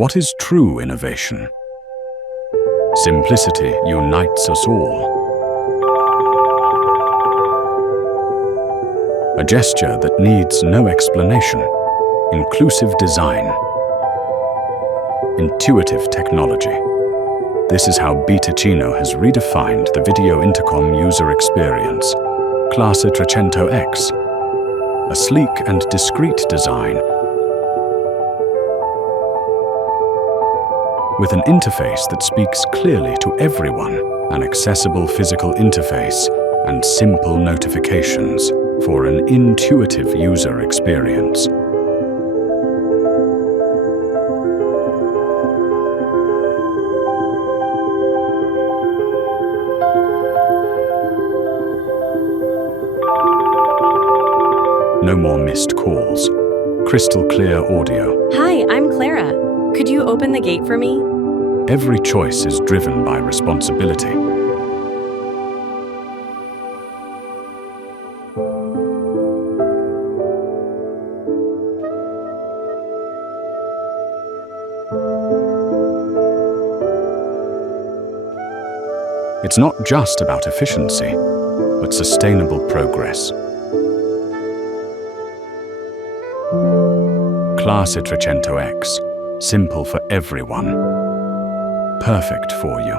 What is true innovation? Simplicity unites us all. A gesture that needs no explanation. Inclusive design. Intuitive technology. This is how Bticino has redefined the video intercom user experience. Classe 300X. A sleek and discreet design with an interface that speaks clearly to everyone, an accessible physical interface, and simple notifications for an intuitive user experience. No more missed calls. Crystal clear audio. Hi, I'm Clara. Could you open the gate for me? Every choice is driven by responsibility. It's not just about efficiency, but sustainable progress. Classe 300X. Simple for everyone. Perfect for you.